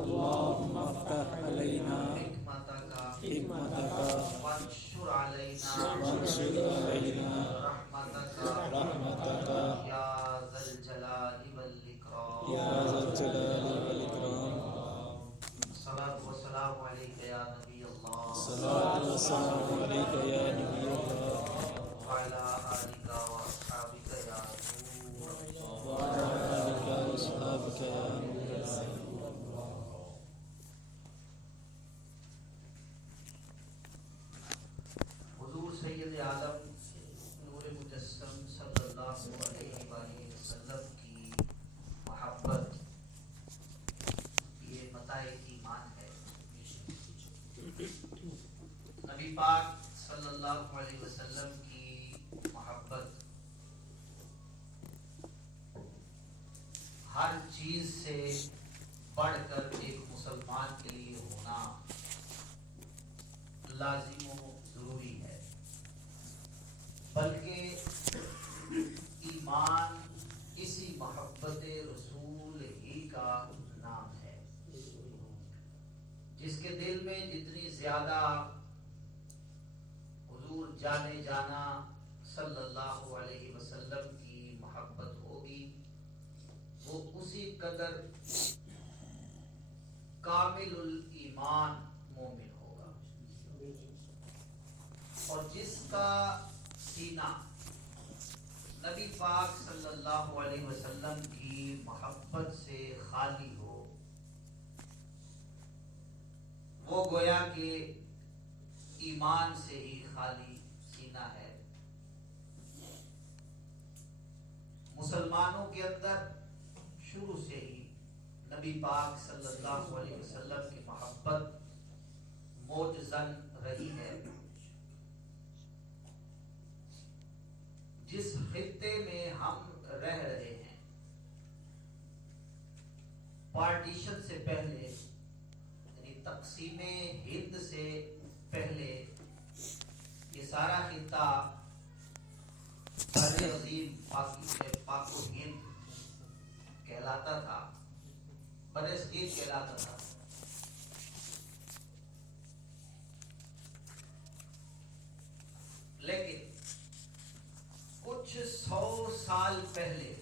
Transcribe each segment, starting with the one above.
اللهم افتح علينا حكمتك حكمتك وانشر علينا وانشر علينا رحمتك رحمتك يا ذا الجلال والإكرام. يا ذا الجلال والإكرام. الصلاة والسلام عليك يا نبي الله الصلاة والسلام عليك يا نبي الله وعلى آلك وأصحابك يا نور الله. وعلى آلك وأصحابك يا نور الله. حضور سید عالم نور مجسم صلی اللہ علیہ وآلہ وسلم کی محبت یہ متاع ایمان ہے. نبی پاک صلی اللہ علیہ وسلم کی محبت ہر چیز سے بڑھ کر ایک مسلمان کے لیے ہونا لازم و ضروری ہے. بلکہ ایمان اسی محبت رسول ہی کا نام ہے. جس کے دل میں جتنی زیادہ حضور جانے جانا صلی اللہ علیہ وسلم کی محبت ہوگی وہ اسی قدر کامل الایمان مومن ہوگا. اور جس کا سینہ نبی پاک صلی اللہ علیہ وسلم کی محبت سے خالی ہو وہ گویا کہ ایمان سے ہی خالی سینہ ہے. مسلمانوں کے اندر شروع سے ہی نبی پاک صلی اللہ علیہ وسلم کی محبت موجزن رہی ہے. جس خطے میں ہم رہ رہے ہیں پارٹیشن سے پہلے یعنی تقسیم ہند سے پہلے یہ سارا خطہ بر عظیم پاک و ہند کہلاتا تھا، بر صغیر کہلاتا تھا. لیکن کچھ 100 سال پہلے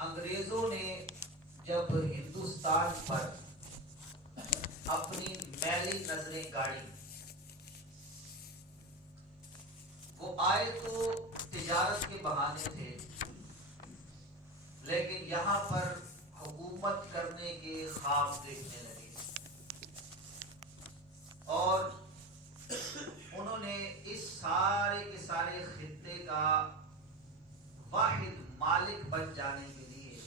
انگریزوں نے جب ہندوستان پر اپنی میلی نظریں گاڑی وہ آئے تو تجارت کے بہانے تھے لیکن یہاں پر حکومت کرنے کے خواب دیکھنے لگے اور انہوں نے اس سارے کے سارے خطے کا واحد مالک بن جانے کے لیے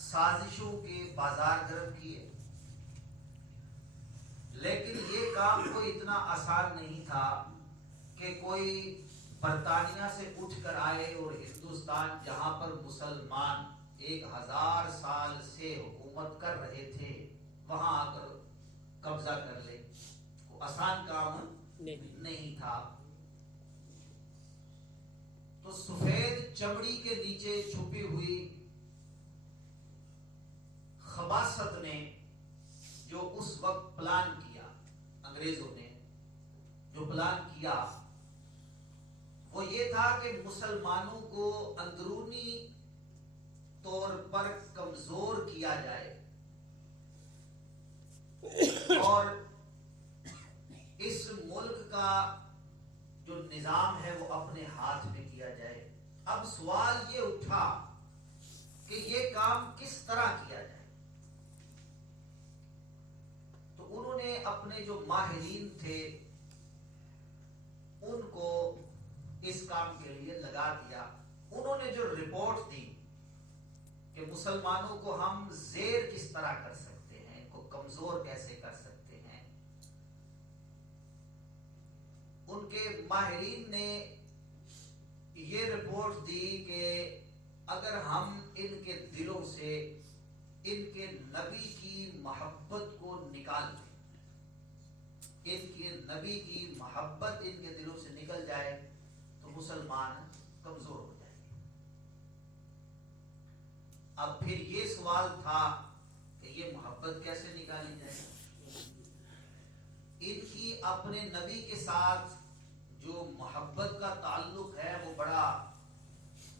سازشوں کے بازار گرم کیے. لیکن یہ کام کوئی اتنا آسان نہیں تھا کہ کوئی برطانیہ سے اٹھ کر آئے اور ہندوستان جہاں پر مسلمان 1000 سال سے حکومت کر رہے تھے وہاں آ کر قبضہ کر لے. آسان کام نہیں تھا. تو سفید چمڑی کے نیچے چھپی ہوئی خباثت نے جو اس وقت پلان کیا، انگریزوں نے جو پلان کیا وہ یہ تھا کہ مسلمانوں کو اندرونی طور پر کمزور کیا جائے اور اس ملک کا جو نظام ہے وہ اپنے ہاتھ میں کیا جائے. اب سوال یہ اٹھا کہ یہ کام کس طرح کیا جائے. تو انہوں نے اپنے جو ماہرین تھے ان کو اس کام کے لیے لگا دیا. انہوں نے جو رپورٹ دی کہ مسلمانوں کو ہم زیر کس طرح کر سکتے ہیں، ان کو کمزور کیسے کر سکتے ہیں، ان کے ماہرین نے یہ رپورٹ دی کہ اگر ہم ان کے دلوں سے ان کے نبی کی محبت کو نکال دیں، ان کے نبی کی محبت ان کے دلوں سے نکل جائے تو مسلمان کمزور ہو جائیں گے. اب پھر یہ سوال تھا کہ یہ محبت کیسے نکالی جائے. ان کی اپنے نبی کے ساتھ جو محبت کا تعلق ہے وہ بڑا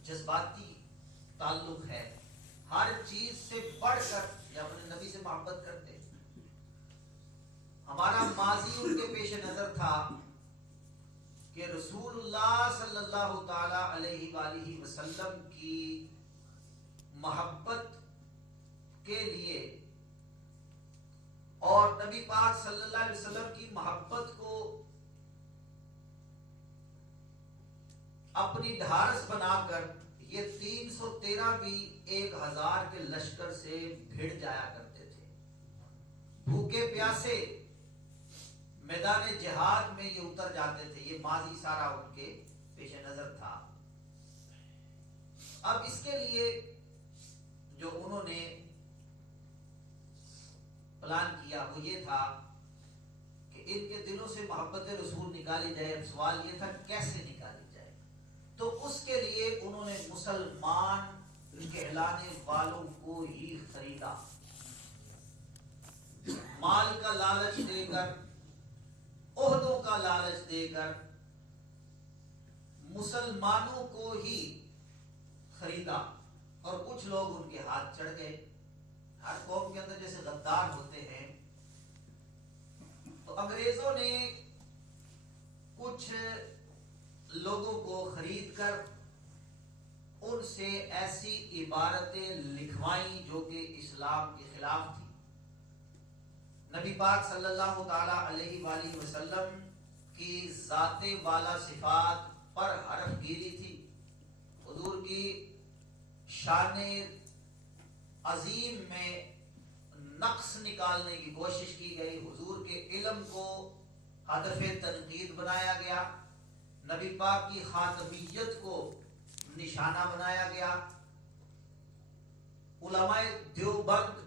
جذباتی تعلق ہے. ہر چیز سے بڑھ کر یہ اپنے نبی سے محبت کرتے. ہمارا ماضی ان کے پیش نظر تھا کہ رسول اللہ صلی اللہ تعالی علیہ وآلہ وسلم کی محبت کے لیے اور نبی پاک صلی اللہ علیہ وسلم کی محبت کو اپنی ڈھارس بنا کر یہ 313 بھی 1000 کے لشکر سے بھیڑ جایا کرتے تھے. بھوکے پیاسے میدان جہاد میں یہ اتر جاتے تھے. یہ ماضی سارا ان کے پیش نظر تھا. اب اس کے لیے جو انہوں نے پلان کیا وہ یہ تھا کہ ان کے دلوں سے محبت رسول نکالی جائے. اب سوال یہ تھا کیسے نکالی جائے. تو اس کے لیے انہوں نے مسلمان کہلانے والوں کو ہی خریدا. مال کا لالچ دے کر، عہدوں کا لالچ دے کر مسلمانوں کو ہی خریدا. اور کچھ لوگ ان کے ہاتھ چڑھ گئے. ہر قوم کے اندر جیسے غدار ہوتے ہیں، تو انگریزوں نے کچھ لوگوں کو خرید کر ان سے ایسی عبارتیں لکھوائیں جو کہ اسلام کے خلاف تھی. نبی پاک صلی اللہ تعالی علیہ وآلہ وسلم کی ذات والا صفات پر حرف گیری تھی. حضور کی شان عظیم میں نقص نکالنے کی کوشش کی گئی. حضور کے علم کو ہدف تنقید بنایا گیا. نبی پاک کی خاتمیت کو نشانہ بنایا گیا. علماء دیوبند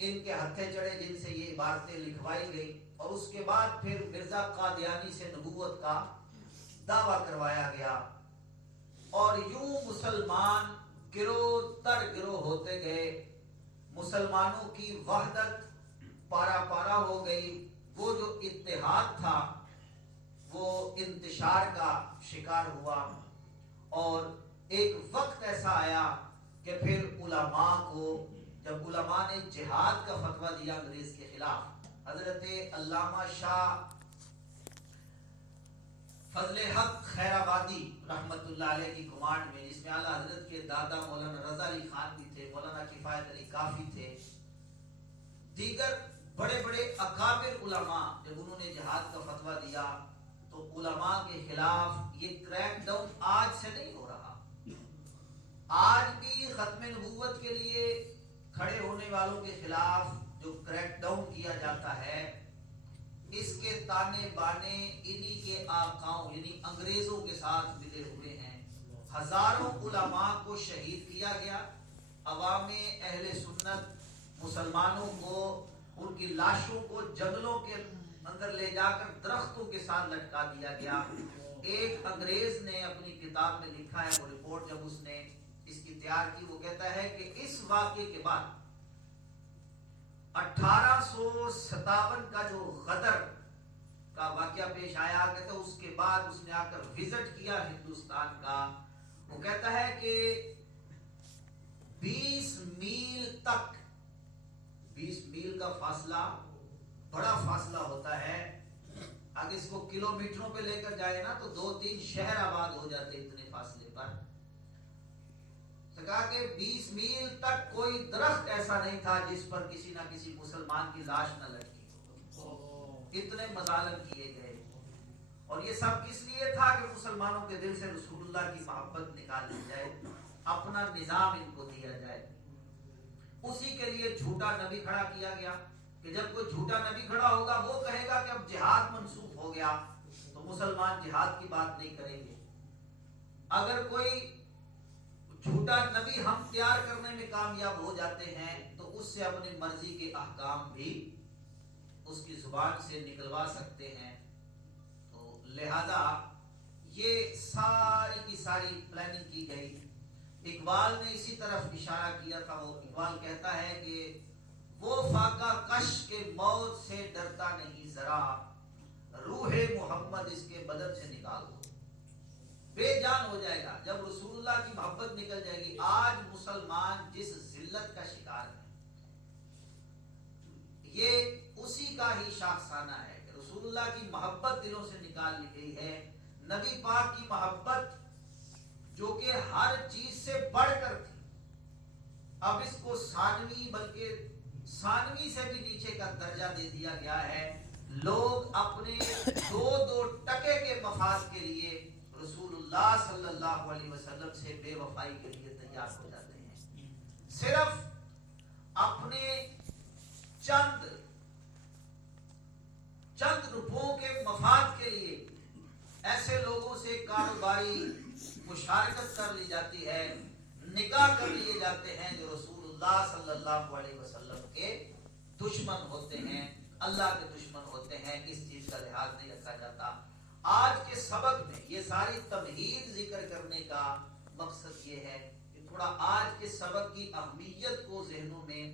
ان کے ہتھے چڑھے جن سے یہ عبارتیں لکھوائی گئی. اور اس کے بعد پھر مرزا قادیانی سے نبوت کا دعویٰ کروایا گیا. اور یوں مسلمان گروہ تر گروہ ہوتے گئے. مسلمانوں کی وحدت پارا پارا ہو گئی. وہ جو اتحاد تھا وہ انتشار کا شکار ہوا. اور ایک وقت ایسا آیا کہ پھر علماء کو، جب علماء نے جہاد کا فتویٰ دیا انگریز کے خلاف، حضرت علامہ شاہ فضل حق خیر آبادی رحمت اللہ علیہ کی کمانڈ میں، جس میں اعلیٰ حضرت کے دادا مولانا رضا علی خان بھی تھے، مولانا کفایت علی کافی تھے، دیگر بڑے بڑے اکابر علماء، جب انہوں نے جہاد کا فتویٰ دیا تو علماء کے خلاف یہ کریک ڈاؤن آج سے نہیں ہو رہا. آج بھی ختم نبوت کے لیے کھڑے ہونے والوں کے خلاف جو کریک ڈاؤن کیا جاتا ہے، اس کے تانے بانے انہی کے آقاؤں یعنی انگریزوں کے ساتھ ملے ہوئے ہیں. ہزاروں علماء کو شہید کیا گیا. عوام اہل سنت مسلمانوں کو ان کی لاشوں کو جنگلوں کے اندر لے جا کر درختوں کے ساتھ لٹکا دیا گیا. ایک انگریز نے اپنی کتاب میں لکھا ہے، وہ رپورٹ جب اس نے اس کی تیار کی، وہ کہتا ہے کہ اس واقعے کے بعد 1857 کا جو غدر کا واقعہ پیش آیا، کہتے اس کے بعد اس نے آ کر وزٹ کیا ہندوستان کا. وہ کہتا ہے کہ 20 میل تک، 20 میل کا فاصلہ بڑا فاصلہ ہوتا ہے. اگر اس کو کلومیٹروں پہ لے کر جائے نا تو 2-3 شہر آباد ہو جاتے اتنے فاصلے پر. تو کہا کہ 20 میل تک کوئی درخت ایسا نہیں تھا جس پر کسی نہ کسی مسلمان کی لاش نہ لٹکی ہو. اتنے مظالم کیے گئے. اور یہ سب کس لیے تھا کہ مسلمانوں کے دل سے رسول اللہ کی محبت نکال لی جائے، اپنا نظام ان کو دیا جائے. اسی کے لیے جھوٹا نبی کھڑا کیا گیا کہ جب کوئی جھوٹا نبی کھڑا ہوگا وہ کہے گا کہ اب جہاد منسوخ ہو گیا تو مسلمان جہاد کی بات نہیں کریں گے. اگر کوئی جھوٹا نبی ہم تیار کرنے میں کامیاب ہو جاتے ہیں تو اس سے اپنی مرضی کے احکام بھی اس کی زبان سے نکلوا سکتے ہیں. تو لہذا یہ ساری کی ساری پلاننگ کی گئی. اقبال نے اسی طرف اشارہ کیا تھا. وہ اقبال کہتا ہے کہ وہ فاقہ کش کے موت سے ڈرتا نہیں ذرا، روح محمد اس کے بدن سے نکال دو. بے جان ہو جائے گا جب رسول اللہ کی محبت نکل جائے گی. آج مسلمان جس ذلت کا شکار ہے یہ اسی کا ہی شاخسانہ ہے کہ رسول اللہ کی محبت دلوں سے نکال لی گئی ہے. نبی پاک کی محبت جو کہ ہر چیز سے بڑھ کر تھی، اب اس کو ثانوی بلکہ ثانوی سے بھی نیچے کا درجہ دے دیا گیا ہے. لوگ اپنے دو ٹکے کے مفاد کے لیے رسول اللہ صلی اللہ علیہ وسلم سے بے وفائی کے لیے تیار ہو جاتے ہیں. صرف اپنے چند روپوں کے مفاد کے لیے ایسے لوگوں سے کاروباری مشارکت کر لی جاتی ہے، نکاح کر لیے جاتے ہیں جو رسول اللہ صلی اللہ علیہ وسلم کے دشمن ہوتے ہیں، اللہ کے دشمن ہوتے ہیں. اس چیز کا لحاظ نہیں رکھا جاتا. آج کے سبق میں یہ ساری تمہید ذکر کرنے کا مقصد یہ ہے کہ تھوڑا آج کے سبق کی اہمیت کو ذہنوں میں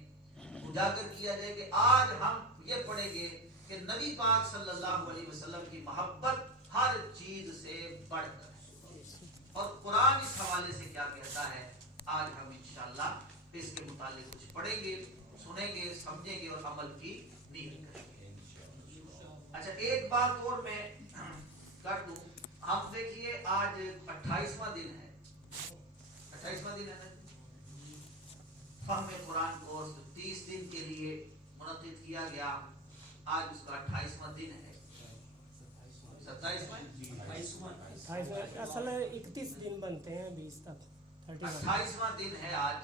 اجاگر کیا جائے کہ آج ہم یہ پڑھیں گے کہ نبی پاک صلی اللہ علیہ وسلم کی محبت ہر چیز سے بڑھ کر ہے. اور قرآن اس حوالے سے کیا کہتا ہے آج ہم انشاءاللہ اس کے متعلق کچھ پڑھیں گے، سنیں گے، سمجھیں گے اور عمل کی نیت کریں گے. اچھا ایک بات اور میں کر دوں. ہم دیکھیے آج 28واں دن ہے. 28واں دن ہے نا فہم قرآن کورس 30 دن کے لیے منعقد کیا گیا. آج اس کا 28واں دن ہے. 27واں اصل 31 دن بنتے ہیں 20 تک. 28واں دن ہے آج.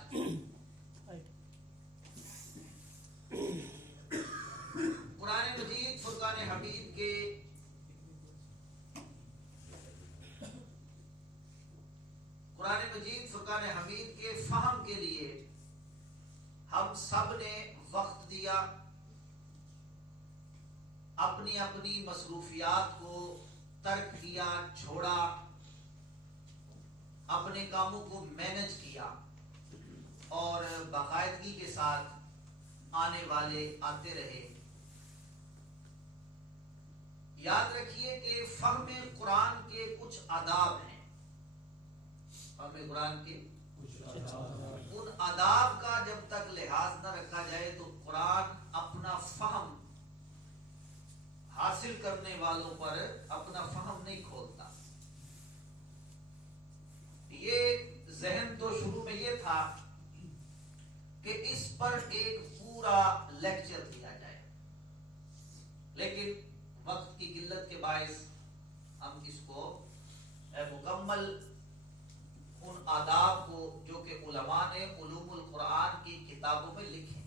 قرآن مجید فرقان حمید کے فہم کے لیے ہم سب نے وقت دیا، اپنی اپنی مصروفیات کو ترک کیا، چھوڑا، اپنے کاموں کو مینج کیا اور باقاعدگی کے ساتھ آنے والے آتے رہے. یاد رکھیے کہ فہم قرآن کے کچھ آداب ہیں. فہم قرآن کے ان آداب کا جب تک لحاظ نہ رکھا جائے تو قرآن اپنا فہم حاصل کرنے والوں پر اپنا فہم نہیں کھولتا. یہ ذہن تو شروع میں یہ تھا کہ اس پر ایک پورا لیکچر دیا جائے، لیکن وقت کی قلت کے باعث ہم اس کو مکمل ان آداب کو جو کہ علماء نے علوم القرآن کی کتابوں میں لکھے ہیں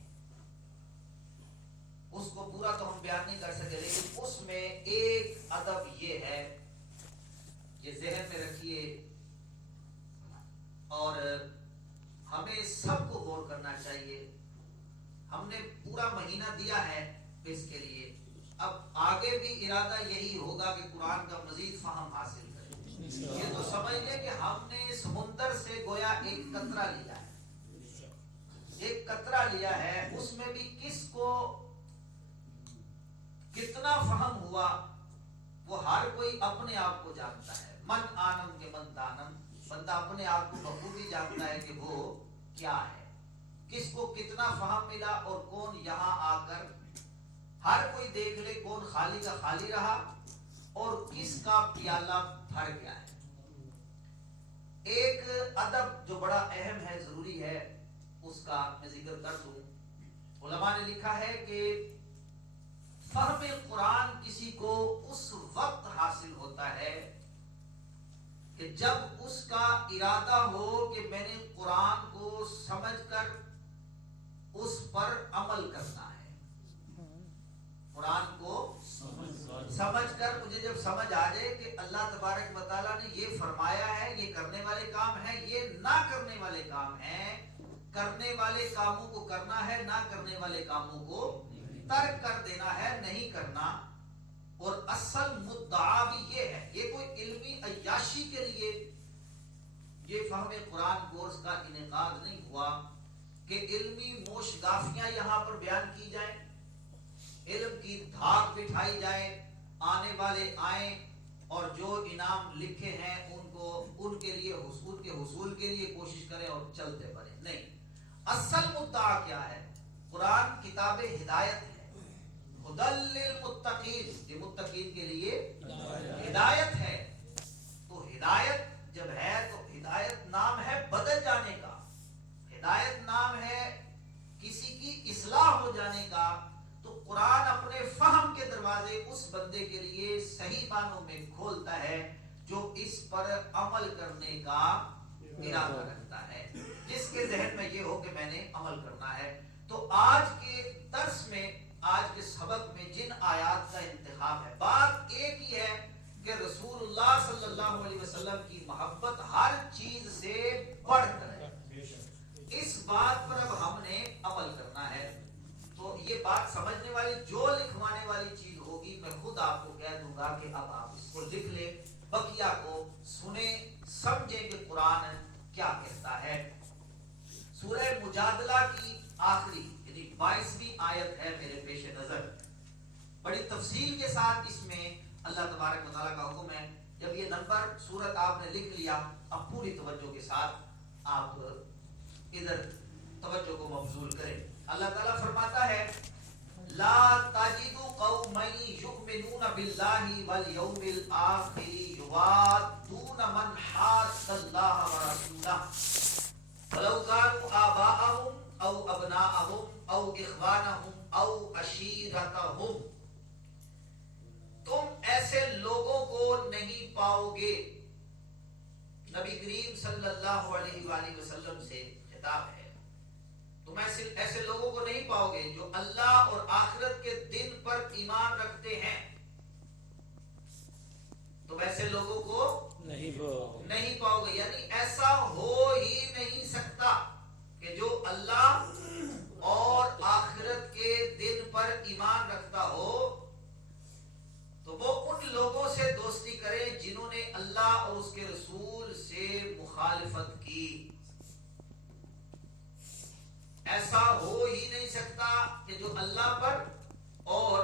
اس کو پورا تو ہم بیان نہیں کر سکے، لیکن اس میں ایک ادب یہ ہے، یہ ذہن میں رکھیے اور ہمیں سب کو غور کرنا چاہیے. ہم نے پورا مہینہ دیا ہے اس کے لیے، اب آگے بھی ارادہ یہی ہوگا کہ قرآن کا مزید فہم حاصل کریں. یہ تو سمجھ لیں کہ ہم نے سمندر سے گویا ایک قطرہ لیا ہے، ایک قطرہ لیا ہے، اس میں بھی کس کو کتنا فہم ہوا وہ ہر کوئی اپنے آپ کو جانتا ہے. من آنم کے من دانم، بندہ اپنے آپ کو بخوبی جانتا ہے کہ وہ کیا ہے، کس کو کتنا فہم ملا اور کون یہاں آ کر ہر کوئی دیکھ لے کون خالی کا خالی رہا اور کس کا پیالہ بھر گیا ہے. ایک ادب جو بڑا اہم ہے، ضروری ہے، اس کا میں ذکر کر دوں. علماء نے لکھا ہے کہ فہم قرآن کسی کو اس وقت حاصل ہوتا ہے کہ جب اس کا ارادہ ہو کہ میں نے قرآن کو سمجھ کر اس پر عمل کرنا ہے. قرآن کو سمجھ کر مجھے جب سمجھ آ جائے کہ اللہ تبارک و تعالیٰ نے یہ فرمایا ہے، یہ کرنے والے کام ہیں، یہ نہ کرنے والے کام ہیں، کرنے والے کاموں کو کرنا ہے، نہ کرنے والے کاموں کو ترک کر دینا ہے، نہیں کرنا. اور اصل مدعا بھی یہ ہے، یہ کوئی علمی عیاشی کے لیے یہ فہم قرآن کورس کا انعقاد نہیں ہوا کہ علمی موشگافیاں یہاں پر بیان کی جائیں، علم کی دھاک بٹھائی جائے، آنے والے آئیں اور جو انعام لکھے ہیں ان کے لیے حصول کے حصول کے لیے کوشش کریں اور چلتے بڑھیں. نہیں، اصل مدعا کیا ہے؟ قرآن کتاب ہدایت ہے، ہدی للمتقین، یہ متقین کے لیے ہدایت ہے. تو ہدایت جب ہے تو ہدایت نام ہے بدل جانے کا، ہدایت نام ہے کسی کی اصلاح ہو جانے کا. تو قرآن اپنے فہم کے دروازے اس بندے کے لیے صحیح معنوں میں کھولتا ہے جو اس پر عمل کرنے کا ارادہ رکھتا ہے، جس کے ذہن میں یہ ہو کہ میں نے عمل کرنا ہے. تو آج کے درس میں، آج کے سبق میں جن آیات کا انتخاب ہے، بات ایک ہی ہے کہ رسول اللہ صلی اللہ علیہ وسلم کی محبت ہر چیز سے بڑھ کر ہے. اس بات پر اب ہم نے عمل کرنا ہے. تو یہ بات سمجھنے والی، جو لکھوانے والی چیز ہوگی، میں خود آپ کو کہہ دوں گا کہ اب آپ اس کو لکھ لیں، بقیہ کو سنیں، سمجھیں کہ قرآن کیا کہتا ہے. سورہ مجادلہ کی آخری یعنی 22ویں آیت ہے میرے پیش نظر. بڑی تفصیل کے ساتھ اس میں اللہ تبارک و تعالیٰ کا حکم ہے. جب یہ نمبر سورت آپ نے لکھ لیا، اب پوری توجہ کے ساتھ آپ ادھر توجہ کو مبذول کریں. اللہ تعالیٰ فرماتا ہے لا تجد قوما یؤمنون باللہ والیوم الآخر یوادون من حاد اللہ ورسولہ ولو كانوا آباءهم او ابناءهم او اخوانهم او عشیرتهم. تم ایسے لوگوں کو نہیں پاؤ گے، نبی کریم صلی اللہ علیہ وآلہ وسلم سے خطاب ہے، تم ایسے لوگوں کو نہیں پاؤ گے جو اللہ اور آخرت کے دن پر ایمان رکھتے ہیں. تم ایسے لوگوں کو نہیں پاؤ گے، یعنی ایسا ہو ہی نہیں سکتا کہ جو اللہ اور آخرت کے دن پر ایمان رکھتا ہو تو وہ ان لوگوں سے دوستی کرے جنہوں نے اللہ اور اس کے رسول سے مخالفت کی. ایسا ہو ہی نہیں سکتا کہ جو اللہ پر اور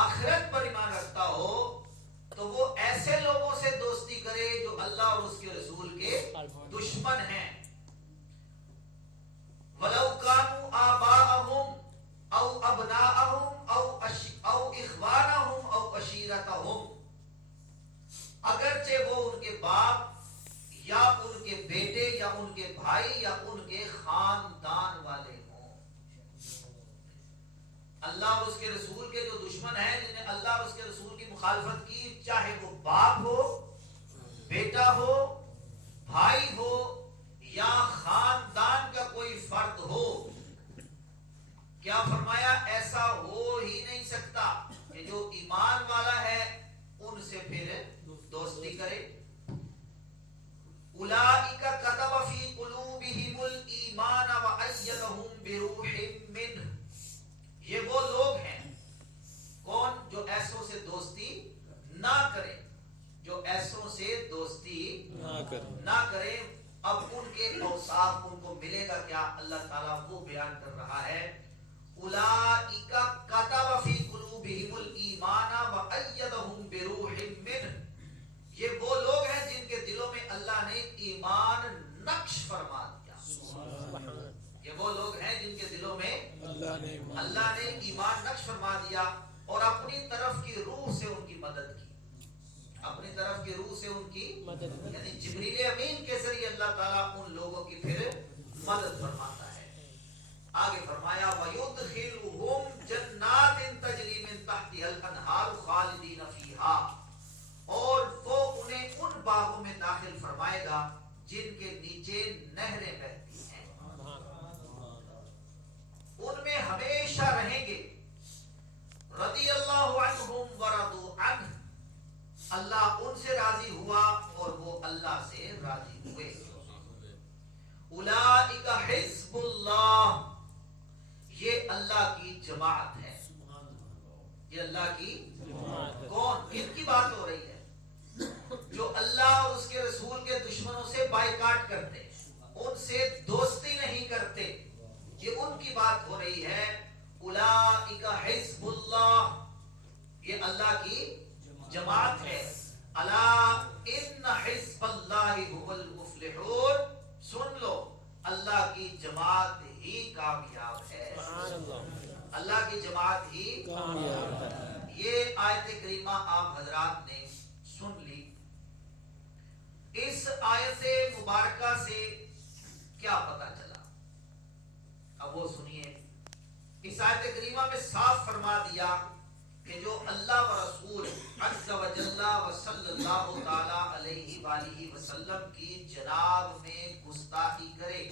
آخرت پر ایمان رکھتا ہو تو وہ ایسے لوگوں سے دوستی کرے جو اللہ اور اس کے رسول کے دشمن ہیں. وَلَوْ كَانُوا آبَاءَهُمْ أَوْ أَبْنَاءَهُمْ أَوْ إِخْوَانَهُمْ أَوْ عَشِيرَتَهُمْ، اگرچہ وہ ان کے باپ یا ان کے بیٹے یا ان کے بھائی یا ان کے خاندان والے ہوں. اللہ اور اس کے رسول کے جو دشمن ہیں، جنہیں اللہ اور اس کے رسول کی مخالفت کی، چاہے وہ باپ ہو، بیٹا ہو، بھائی ہو یا خاندان کا کوئی فرد ہو، کیا فرمایا؟ ایسا ہو ہی نہیں سکتا کہ جو ایمان والا ہے ان سے پھر دوستی کرے. اولئک کتب فی قلوبہم الایمان وأیدہم بروح منہ. یہ وہ لوگ ہیں کون جو ایسوں سے دوستی نہ کریں، جو ایسوں سے دوستی نہ کریں. اب ان کے اوصاف ان کو ملے گا کیا؟ اللہ تعالیٰ وہ بیان کر رہا ہے اولئک کتب فی قلوبہم الایمان وأیدہم بروح منہ. یہ وہ لوگ ہیں جن کے دلوں میں اللہ نے ایمان نقش فرما دیا. یہ وہ لوگ ہیں جن کے دلوں میں اللہ نے ایمان نقش فرما دیا اور اپنی طرف کی روح سے ان کی مدد کی. اپنی طرف کی روح سے ان کی مدد، یعنی جبریل امین کے ذریعے اللہ تعالیٰ ان لوگوں کی پھر مدد فرماتا ہے. آگے فرمایا وَيُدْخِلُهُمْ جَنَّاتٍ تَجْرِي مِن تَحْتِهَا الْأَنْهَارُ خَالِدِينَ فِيهَا، اور وہ انہیں ان باغوں میں داخل فرمائے گا جن کے نیچے نہریں بہتی ہیں، ان میں ہمیشہ رہیں گے. رضی اللہ عنہم ورضوا عنہ، اللہ ان سے راضی ہوا اور وہ اللہ سے راضی ہوئے. اولئک حزب اللہ، یہ اللہ کی جماعت ہے. یہ اللہ کی کون؟ کن کی بات ہو رہی ہے؟ جو اللہ اور اس کے رسول کے دشمنوں سے بائیکاٹ کی جماعت ہی کامیاب ہے، سبحان اللہ، اللہ کی جماعت ہی کامیاب ہے۔ یہ آیت کریمہ آپ حضرات نے سن لی۔ اس آیت مبارکہ سے کیا پتہ چلا؟ اب وہ سنیے، اس آیت کریمہ میں صاف فرما دیا کہ جو اللہ و رسول عز و جل و صلی اللہ تعالی علیہ وآلہ وسلم کی جناب میں گستاخی کرے،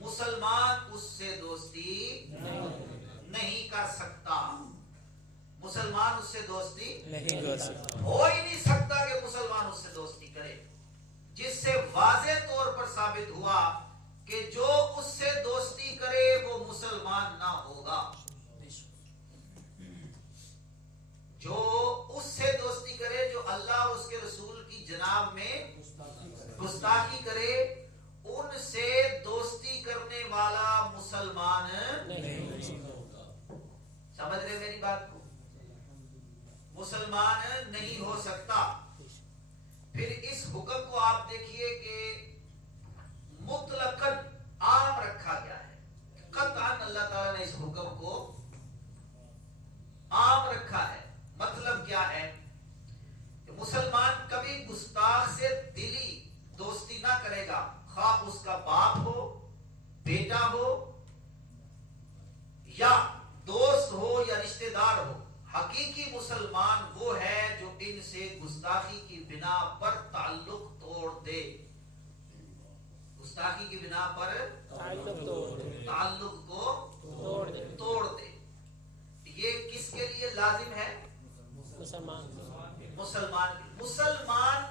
مسلمان اس سے دوستی نہیں کر سکتا۔ مسلمان اس سے دوستی نہیں کر سکتا، ہو ہی نہیں سکتا کہ مسلمان اس سے دوستی کرے، جس سے واضح طور پر ثابت ہوا کہ جو اس سے دوستی کرے وہ مسلمان نہ ہوگا۔ جو اس سے دوستی کرے، جو اللہ اور اس کے رسول کی جناب میں گستاخی کرے، ان سے دوستی کرنے والا مسلمان نہیں، سمجھ رہے میری بات کو؟ مسلمان نہیں ہو سکتا۔ پھر اس حکم کو آپ دیکھیے کہ مطلقاً عام رکھا گیا ہے، قطعاً اللہ تعالیٰ نے اس حکم کو عام رکھا ہے۔ مطلب کیا ہے کہ مسلمان کبھی گستاخ سے دلی دوستی نہ کرے گا، خواہ اس کا باپ ہو، بیٹا ہو، یا دوست ہو یا رشتہ دار ہو۔ حقیقی مسلمان وہ ہے جو ان سے گستاخی کی بنا پر تعلق توڑ دے، گستاخی کی بنا پر تعلق کو توڑ دے۔ یہ کس کے لیے لازم ہے؟ مسلمان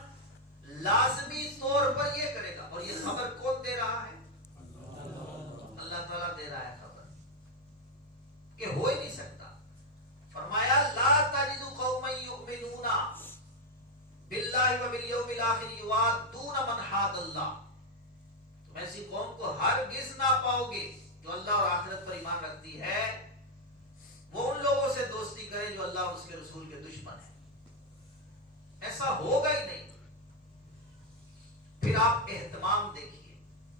لازمی طور پر یہ کرے گا، اور یہ خبر کون دے رہا ہے؟ اللہ تعالیٰ دے رہا ہے خبر کہ ہو ہی نہیں سکتا۔ فرمایا لا تجد قوما یؤمنون باللہ وبالیوم الآخر یوادون من حاد اللہ، تم ایسی قوم کو ہرگز نہ پاؤ گے جو اللہ اور آخرت پر ایمان رکھتی ہے، وہ ان لوگوں سے دوستی کرے جو اللہ اور اس کے رسول کے دشمن ہیں۔ ایسا ہوگا ہی نہیں۔ پھر آپ اہتمام دیکھیے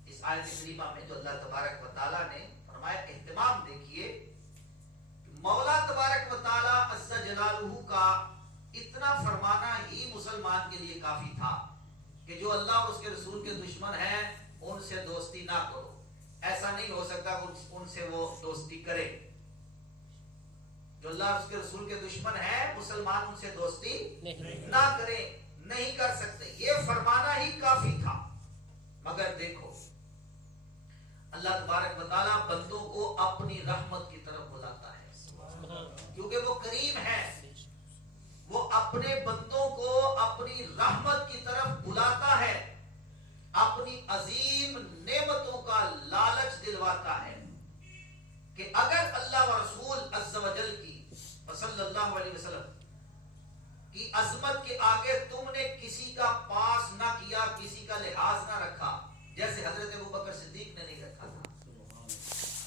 اس آیت کریمہ میں جو اللہ تبارک و تعالیٰ نے فرمایا، اہتمام دیکھیے، مولا تبارک و تعالیٰ عز جلالہ کا اتنا فرمانا ہی مسلمان کے لیے کافی تھا کہ جو اللہ اور اس کے رسول کے دشمن ہیں ان سے دوستی نہ کرو۔ ایسا نہیں ہو سکتا کہ ان سے وہ دوستی کرے۔ جو اللہ اور اس کے رسول کے دشمن ہیں مسلمان ان سے دوستی نہ کریں، نہیں کر سکتے، یہ فرمانا ہی کافی تھا۔ مگر دیکھو اللہ تبارک و تعالیٰ بندوں کو اپنی رحمت کی طرف بلاتا ہے، کیونکہ وہ کریم ہے، وہ اپنے بندوں کو اپنی رحمت کی طرف بلاتا ہے، اپنی عظیم نعمتوں کا لالچ دلواتا ہے کہ اگر اللہ و رسول عز و جل کی صلی اللہ علیہ وسلم کی عظمت کے آگے تم نے کسی کا پاس نہ کیا، کسی کا لحاظ نہ رکھا، جیسے حضرت ابوبکر صدیق نے نہیں رکھا تھا،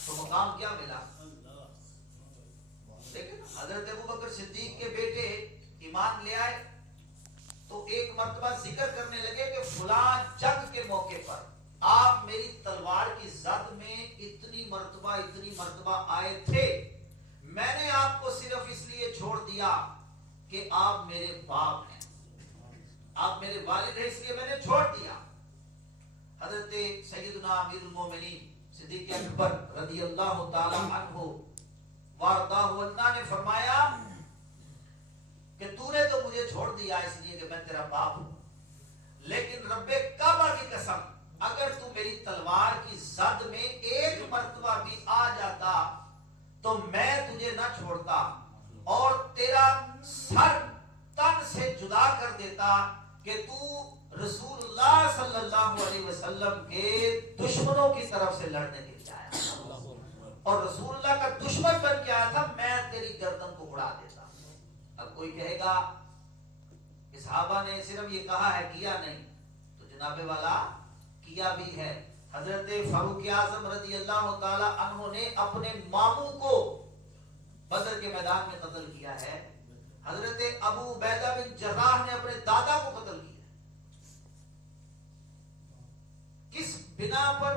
تو مقام کیا ملا؟ لیکن حضرت ابوبکر صدیق کے بیٹے ایمان لے آئے تو ایک مرتبہ ذکر کرنے لگے کہ فلاں جنگ کے موقع پر آپ میری تلوار کی زد میں اتنی مرتبہ آئے تھے، میں نے آپ کو صرف اس لیے چھوڑ دیا کہ آپ میرے باپ ہیں، آپ میرے والد ہیں، اس لیے میں نے چھوڑ دیا۔ حضرت سیدنا امیر المومنین صدیق اکبر رضی اللہ تعالی عنہ وارضاہ نے فرمایا کہ تو نے تو مجھے چھوڑ دیا اس لیے کہ میں تیرا باپ ہوں، لیکن رب کعبہ کی قسم اگر تو میری تلوار کی زد میں ایک مرتبہ بھی آ جاتا تو میں تجھے نہ چھوڑتا اور تیرا سر تن سے جدا کر دیتا کہ تو رسول اللہ صلی اللہ علیہ وسلم کے دشمنوں کی طرف سے لڑنے کے لیے آیا اور رسول اللہ کا دشمن بن کے آیا تھا، میں تیری گردن کو اڑا دیتا۔ اب کوئی کہے گا کہ صحابہ نے صرف یہ کہا ہے کیا نہیں، تو جناب والا کیا بھی ہے۔ حضرت فاروق اعظم رضی اللہ تعالی عنہ نے اپنے ماموں کو بدر کے میدان میں قتل کیا ہے، حضرت ابو عبیدہ بن جراح نے اپنے دادا کو قتل کیا۔ کس بنا پر؟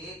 1,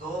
2,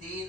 3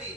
3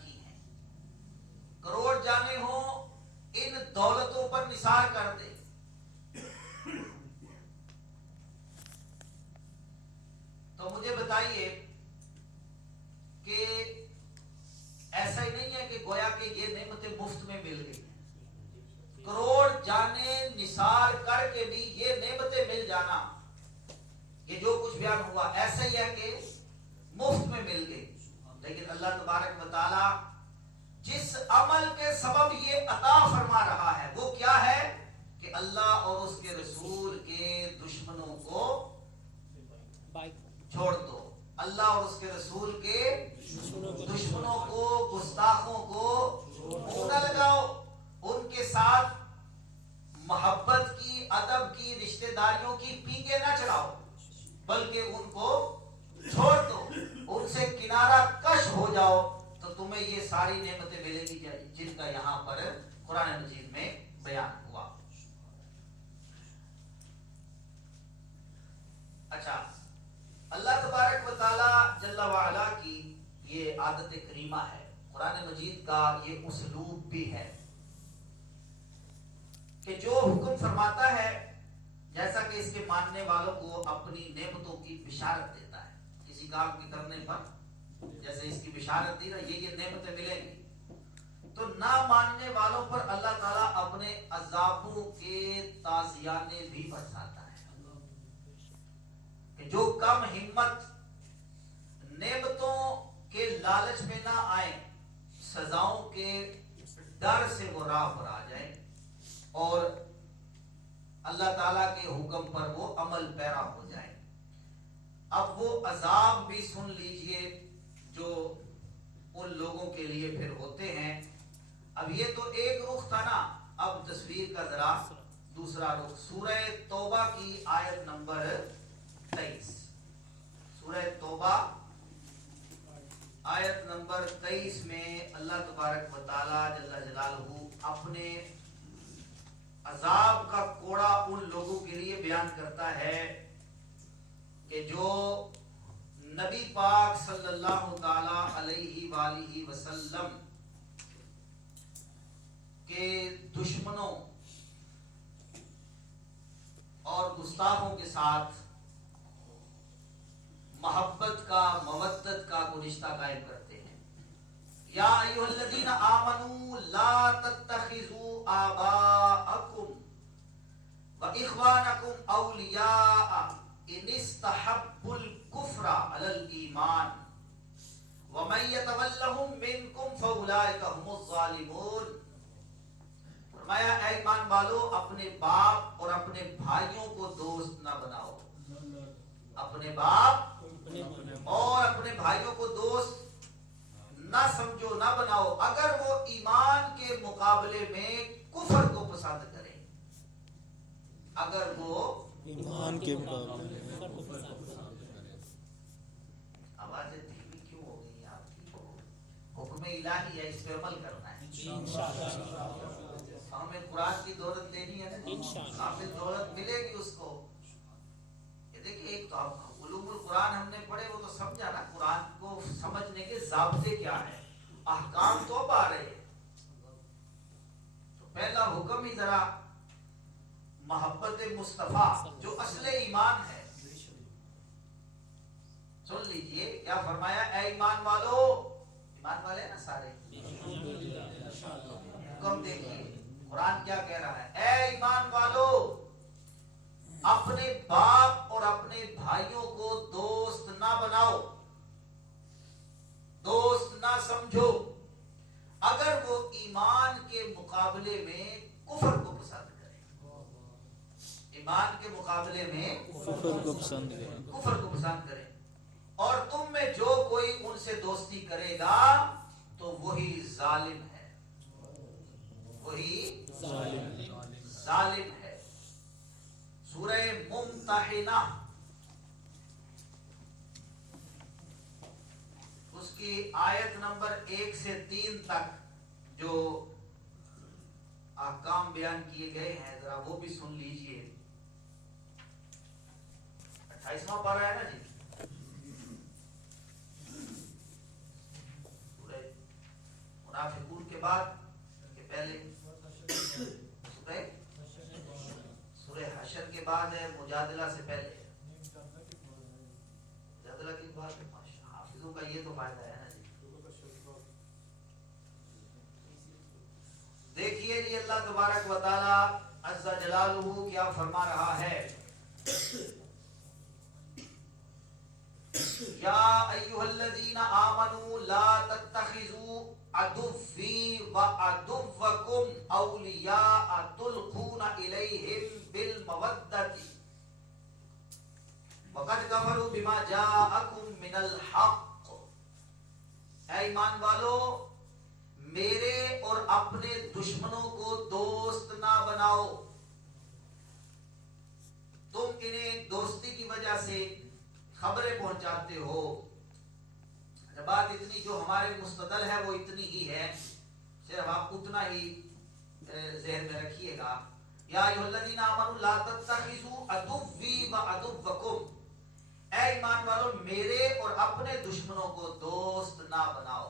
کی ہیں، کروڑ جانے ہوں ان دولتوں پر نثار کر دے، تو مجھے بتائیے کہ ایسا ہی نہیں ہے کہ گویا کہ یہ نعمتیں مفت میں مل گئی، کروڑ جانے نثار کر کے بھی یہ نعمتیں مل جانا، یہ جو کچھ بیان ہوا ایسا ہی ہے کہ مفت میں مل گئی، لیکن اللہ تبارک و تعالی جس عمل کے سبب یہ عطا فرما رہا ہے وہ کیا ہے کہ اللہ اور اس کے رسول کے دشمنوں کو چھوڑ دو، اللہ اور اس کے رسول کے دشمنوں کو، گستاخوں کو منہ نہ لگاؤ، ان کے ساتھ محبت کی، ادب کی، رشتہ داریوں کی پیکیں نہ چڑھاؤ، بلکہ ان کو چھوڑ دو، ان سے کنارہ کش ہو جاؤ، تو تمہیں یہ ساری نعمتیں ملیں گی جن کا یہاں پر قرآن مجید میں بیان ہوا۔ اچھا، اللہ تبارک و تعالی جل وعلا کی یہ عادت کریمہ ہے، قرآن مجید کا یہ اسلوب بھی ہے کہ جو حکم فرماتا ہے جیسا کہ اس کے ماننے والوں کو اپنی نعمتوں کی بشارت دیتا ہے، کسی کام کے کرنے پر جیسے اس کی بشارت دی نا یہ نعمتیں ملیں گی، تو نہ ماننے والوں پر اللہ تعالیٰ اپنے عذابوں کے تازیانے بھی برساتا ہے کہ جو کم ہمت نعمتوں کے لالچ میں نہ آئیں، سزاؤں کے ڈر سے وہ راہ پر آ جائیں اور اللہ تعالیٰ کے حکم پر وہ عمل پیرا ہو جائیں۔ اب وہ عذاب بھی سن لیجئے جو ان لوگوں کے لیے پھر ہوتے ہیں۔ اب یہ تو ایک رخ تھا نا، اب تصویر کا ذرا دوسرا رخ، سورہ توبہ کی آیت نمبر 23، سورہ توبہ آیت نمبر 23 میں اللہ تبارک و تعالی جل جلالہ اپنے عذاب کا کوڑا ان لوگوں کے لیے بیان کرتا ہے کہ جو نبی پاک صلی اللہ تعالی علیہ وآلہ وسلم کے دشمنوں اور گستاخوں کے ساتھ محبت کا، مودت کا کوئی رشتہ قائم کرتے ہیں۔ یا ایھا الذین آمنوا لا تتخذوا آباءکم واخوانکم اولیاء ان استحبوا الکفر علی الایمان ومن یتولہم منکم فاولئک هم الظالمون۔ فرمایا اے ایمان والو، اپنے باپ اور اپنے بھائیوں کو دوست نہ بناؤ، اپنے باپ اور اپنے بھائیوں کو دوست نہ سمجھو، نہ بناؤ اگر وہ ایمان کے مقابلے میں کفر کو پسند کریں، اگر وہ ایمان کے مقابلے آوازیں دھیمی کیوں ہو گئی آپ کی؟ حکم الہی ہے، اس پہ عمل کرنا ہے، ہمیں قرآن کی دولت لینی ہے نا، حافظ دولت ملے گی اس کو۔ یہ دیکھیں ایک تو آپ علوم القرآن ہم نے پڑھے وہ تو سمجھا نا، قرآن کو سمجھنے کے ضابطے کیا ہیں، احکام تو اب آ رہے ہیں۔ تو پہلا حکم ہی ذرا محبت مصطفیٰ جو اصل ایمان ہے سن لیجئے، کیا فرمایا اے ایمان والو، ایمان والے نا سارے، حکم دیکھیے قرآن کیا کہہ رہا ہے، اے ایمان والو اپنے باپ اور اپنے بھائیوں کو دوست نہ بناؤ، دوست نہ سمجھو اگر وہ ایمان کے مقابلے میں کفر کو پسند کریں، ایمان کے مقابلے میں کفر کو پسند کریں، کفر کو پسند کریں، اور تم میں جو کوئی ان سے دوستی کرے گا تو وہی ظالم ہے، وہی ظالم ہے۔ سورہ ممتحنہ اس کی آیت نمبر 1 سے 3 تک جو احکام بیان کیے گئے ہیں ذرا وہ بھی سن لیجئے۔ 28واں پارہ ہے نا جی، بعد کہ پہلے؟ سورہ حشر کے بعد ہے، مجادلہ سے پہلے ہے؟ مجادلہ کی بات ہے، حافظوں کا یہ تو فائدہ ہے نا جی۔ دیکھیے جی اللہ تبارک و تعالی عز جلالہ کیا فرما رہا ہے، یا ایھا الذین آمنوا لا تتخذوا عدوی وعدوکم اولیاء تلقون الیہم بالمودۃ وقد کفروا بما جاءکم من الحق۔ اے ایمان والو، میرے اور اپنے دشمنوں کو دوست نہ بناؤ، تم انہیں دوستی کی وجہ سے خبریں پہنچاتے ہو۔ بات اتنی جو ہمارے مستدل ہے وہ اتنی ہی ہے، صرف آپ اتنا ہی ذہن میں رکھیے گا۔ یا ایھا الذین آمنوا لا تتخذوا عدوی وعدوکم، اے ایمان والو میرے اور اپنے دشمنوں کو دوست نہ بناؤ۔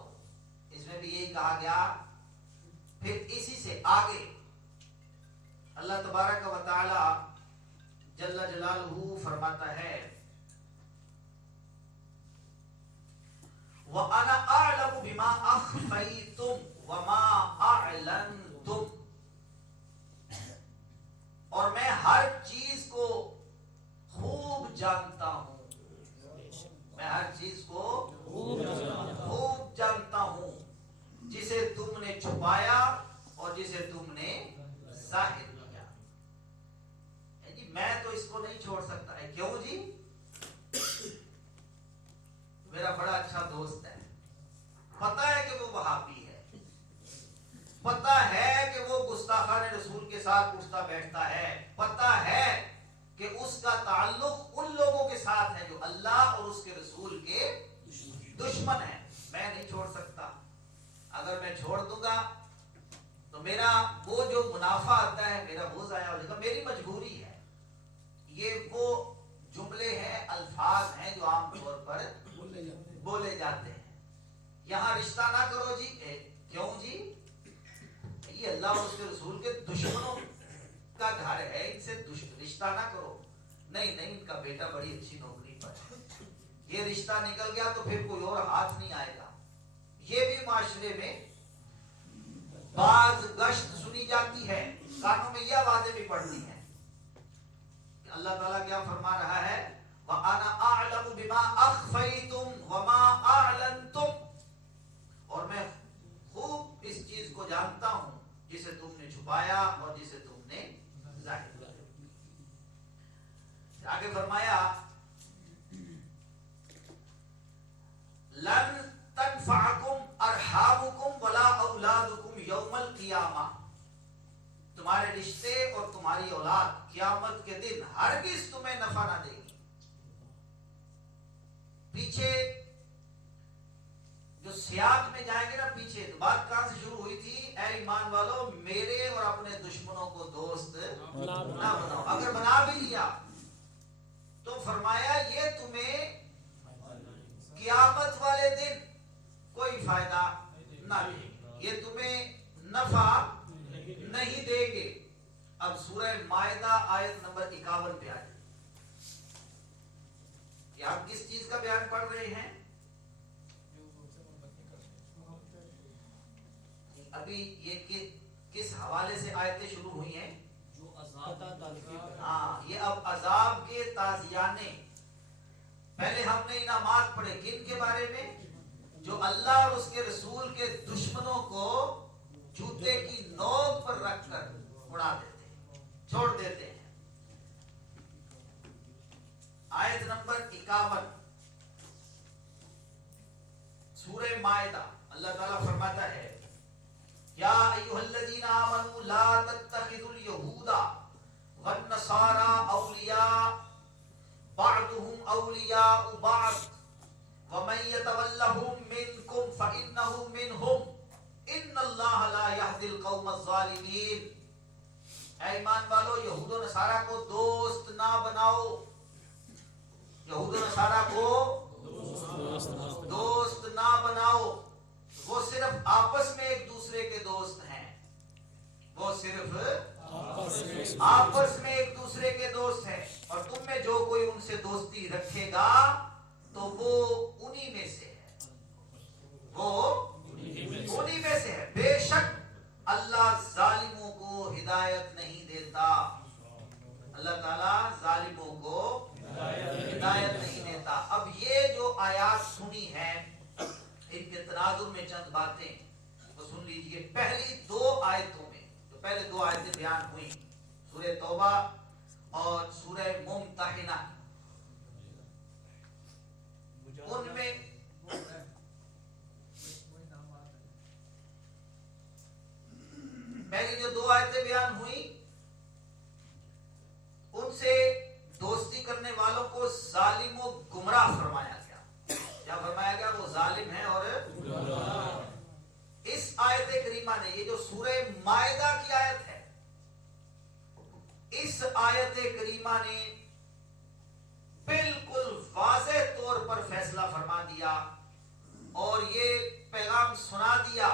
اس میں بھی یہی کہا گیا۔ پھر اسی سے آگے اللہ تبارک و تعالی جل جلالہ فرماتا ہے وَأَنَا أَعْلَمُ بِمَا أَخْفَيْتُمْ وَمَا أَعْلَنْتُمْ، اور میں ہر چیز کو خوب جانتا ہوں، میں ہر چیز کو خوب جانتا ہوں، جسے تم نے چھپایا اور جسے تم نے ظاہر کیا۔ جی میں تو اس کو نہیں چھوڑ سکتا ہے، کیوں جی؟ میرا بڑا اچھا دوست ہے، پتا ہے کہ وہ وہابی ہے، پتا ہے کہ وہ گستاخان رسول کے ساتھ اٹھتا بیٹھتا ہے، پتا ہے کہ اس کا تعلق ان لوگوں کے ساتھ ہے جو اللہ اور اس کے رسول کے دشمن ہیں، میں نہیں چھوڑ سکتا۔ اگر میں چھوڑ دوں گا تو میرا وہ جو منافع آتا ہے میرا وہ ضائع ہو جائے گا، میری مجبوری ہے۔ یہ وہ جملے ہیں، الفاظ ہیں جو عام طور پر بولے جاتے ہیں۔ یہاں رشتہ نہ کرو جی، کیوں جی؟ یہ اللہ اور اس کے رسول کے دشمنوں کا گھر ہے، ان سے رشتہ نہ کرو۔ نہیں نہیں، ان کا بیٹا بڑی اچھی نوکری پر ہے، یہ رشتہ نکل گیا تو پھر کوئی اور ہاتھ نہیں آئے گا۔ یہ بھی معاشرے میں بعض گشت سنی جاتی ہے، کانوں میں یہ آوازیں بھی پڑتی ہیں۔ اللہ تعالیٰ کیا فرما رہا ہے؟ وَأَنَا أَعْلَمُ بِمَا أَخْفَيْتُمْ وَمَا أَعْلَنْتُمْ، اور میں خوب اس چیز کو جانتا ہوں جسے تم نے چھپایا اور جسے تم نے ظاہر کیا۔ آگے فرمایا لَن تَنْفَعَكُمْ أَرْحَامُكُمْ وَلَا أَوْلَادُكُمْ يَوْمَ الْقِيَامَةِ، تمہارے رشتے اور تمہاری اولاد قیامت کے دن ہرگز تمہیں نفع نہ دے گی۔ پیچھے جو سیاق میں جائیں گے نا، پیچھے تو بات کہاں سے شروع ہوئی تھی؟ اے ایمان والو میرے اور اپنے دشمنوں کو دوست نہ بناؤ۔ اگر بنا بھی لیا تو فرمایا یہ تمہیں قیامت والے دن کوئی فائدہ نہ دے گی، یہ تمہیں نفع نہیں دے گے۔ اب سورہ مائدہ آیت نمبر 51 پہ آئے، کہ آپ کس چیز کا بیان پڑھ رہے ہیں؟ ابھی یہ کس حوالے سے آیتیں شروع ہوئی ہیں؟ ہاں، یہ اب عذاب کے تازیانے۔ پہلے ہم نے انعامات پڑھے، کن کے بارے میں؟ جو اللہ اور اس کے رسول کے دشمنوں کو جوتے کی نوک پر رکھ کر اڑا دیتے ہیں، چھوڑ دیتے ہیں۔ آیت نمبر 51 سورہ مائدہ، اللہ تعالیٰ فرماتا ہے یا ایھا الذین آمنوا لا تتخذوا اليہود والنصارى اولیاء بعضهم اولیاء بعض ومن يتولهم منکم فإنه منهم ان اللہ لا یہدی القوم الظالمین۔ اے ایمان والو یہود و نصارہ کو دوست نہ بناؤ، یہود و نصارہ کو دوست نہ بناؤ، وہ صرف آپس میں ایک دوسرے کے صرف آپس میں ایک دوسرے کے دوست ہیں، اور تم میں جو کوئی ان سے دوستی رکھے گا تو وہ انہی میں سے ہے، وہ انہی میں سے ہے۔ بے شک اللہ ظالموں کو ہدایت نہیں دیتا، اللہ تعالیٰ ظالموں کو ہدایت نہیں دیتا۔ اب یہ جو آیات سنی ہیں ان کے تناظر میں چند باتیں تو سن لیجئے۔ پہلی دو آیتوں میں جو پہلے دو آیتیں بیان ہوئی، سورہ توبہ اور سورہ ممتحنہ، ان میں پہلی جو دو آیتیں بیان ہوئی ان سے دوستی کرنے والوں کو ظالم و گمراہ فرمایا گیا۔ کیا فرمایا گیا؟ وہ ظالم ہے اور اس آیت کریمہ نے، یہ جو سورہ مائدہ کی آیت ہے، اس آیت کریمہ نے بالکل واضح طور پر فیصلہ فرما دیا اور یہ پیغام سنا دیا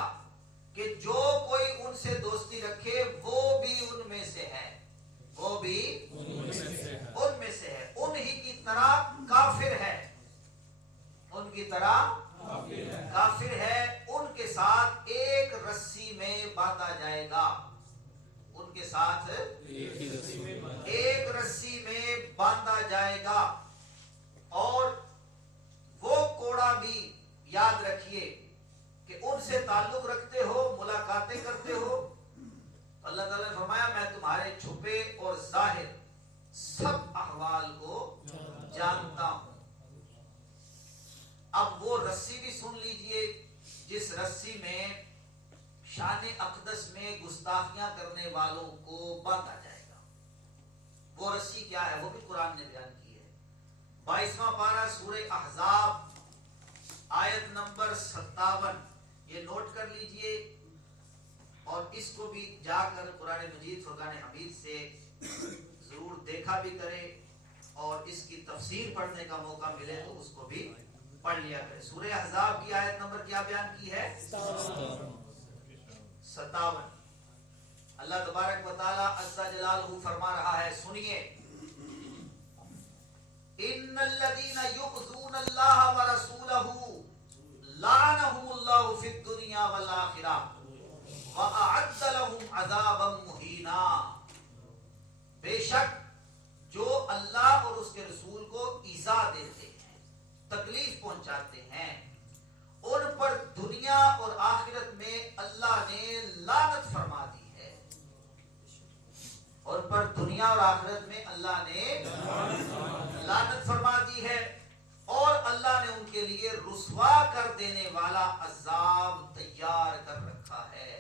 کہ جو کوئی ان سے دوستی رکھے وہ بھی ان میں سے ہے، وہ بھی ان میں سے ہے، انہی کی طرح کافر ہے، ان کی طرح کافر ہے، ان کے ساتھ ایک رسی میں باندھا جائے گا، ان کے ساتھ ایک رسی میں باندھا جائے گا۔ اور وہ کوڑا بھی یاد رکھیے کہ ان سے تعلق رکھتے ہو، ملاقاتیں کرتے ہو، اللہ تعالیٰ نے فرمایا میں تمہارے چھپے اور ظاہر سب احوال کو جانتا ہوں۔ اب وہ رسی بھی سن لیجئے جس رسی میں شان اقدس میں گستاخیاں کرنے والوں کو باندھا جائے گا۔ وہ رسی کیا ہے وہ بھی قرآن نے بیان کی ہے۔ 22واں پارہ سورہ احزاب آیت نمبر 57، یہ نوٹ کر لیجئے اور اس کو بھی جا کر قرآن مجید فرقان حمید سے ضرور دیکھا بھی کرے، اور اس کی تفسیر پڑھنے کا موقع ملے تو اس کو بھی پڑھ لیا کرے۔ سورہ احزاب کی آیت نمبر کیا بیان کی ہے؟ 57۔ اللہ تبارک و تعالی عز جلالہ فرما رہا ہے، سنیے، ان الذین یؤذون اللہ ورسولہ لعنہم اللہ فی الدنیا والآخرہ وَأَعَدَّ لَهُمْ عَذَابًا مُهِينًا۔ بے شک جو اللہ اور اس کے رسول کو ایذا دیتے ہیں، تکلیف پہنچاتے ہیں، ان پر دنیا اور آخرت میں اللہ نے لعنت فرما دی ہے، ان پر دنیا اور آخرت میں اللہ نے لعنت فرما دی ہے، اور اللہ نے ان کے لیے رسوا کر دینے والا عذاب تیار کر رکھا ہے۔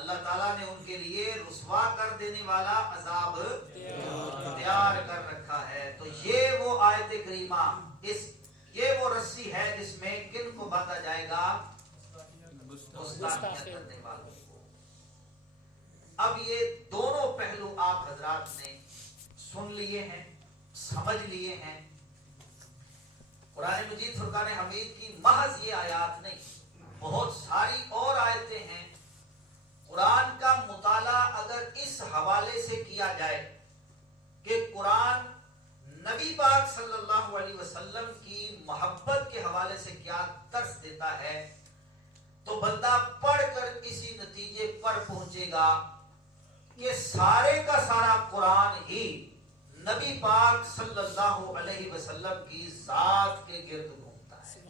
اللہ تعالیٰ نے ان کے لیے رسوا کر دینے والا عذاب تیار کر رکھا ہے۔ تو یہ وہ آیت کریمہ، یہ وہ رسی ہے جس میں کن کو باندھا جائے گا؟ گستاخیاں کرنے والوں کو۔ اب یہ دونوں پہلو آپ حضرات نے سن لیے ہیں، سمجھ لیے ہیں۔ قرآن مجید فرقان حمید کی محض یہ آیات نہیں، بہت ساری اور آیتیں ہیں۔ قرآن کا مطالعہ اگر اس حوالے سے کیا جائے کہ قرآن نبی پاک صلی اللہ علیہ وسلم کی محبت کے حوالے سے کیا درس دیتا ہے، تو بندہ پڑھ کر اسی نتیجے پر پہنچے گا کہ سارے کا سارا قرآن ہی نبی پاک صلی اللہ علیہ وسلم کی ذات کے گرد گھومتا ہے،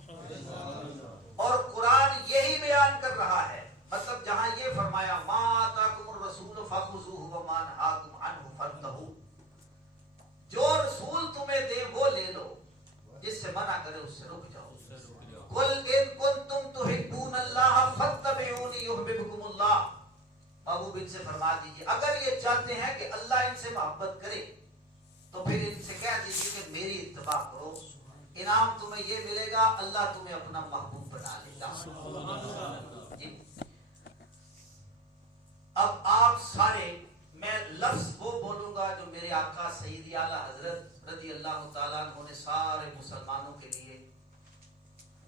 اور قرآن یہی بیان کر رہا ہے۔ مطلب جہاں یہ فرمایا ما آتاکم الرسول فخذوہ وما نہاکم عنہ فانتہوا، جو رسول تمہیں دے وہ لے لو، جس سے منع کرے اس سے رک جاؤ۔ قل ان کنتم تحبون اللہ فاتبعونی یحببکم اللہ، محبوب ان سے فرما دیجیے اگر یہ چاہتے ہیں کہ اللہ ان سے محبت کرے تو پھر ان سے کہہ دیجیے کہ میری اتباع کرو، انعام تمہیں یہ ملے گا، اللہ تمہیں اپنا محبوب بنا لے گا۔ جی اب آپ سارے، میں لفظ وہ بولوں گا جو میرے آقا سیدی اعلیٰ حضرت رضی اللہ تعالیٰ عنہ نے سارے مسلمانوں کے لیے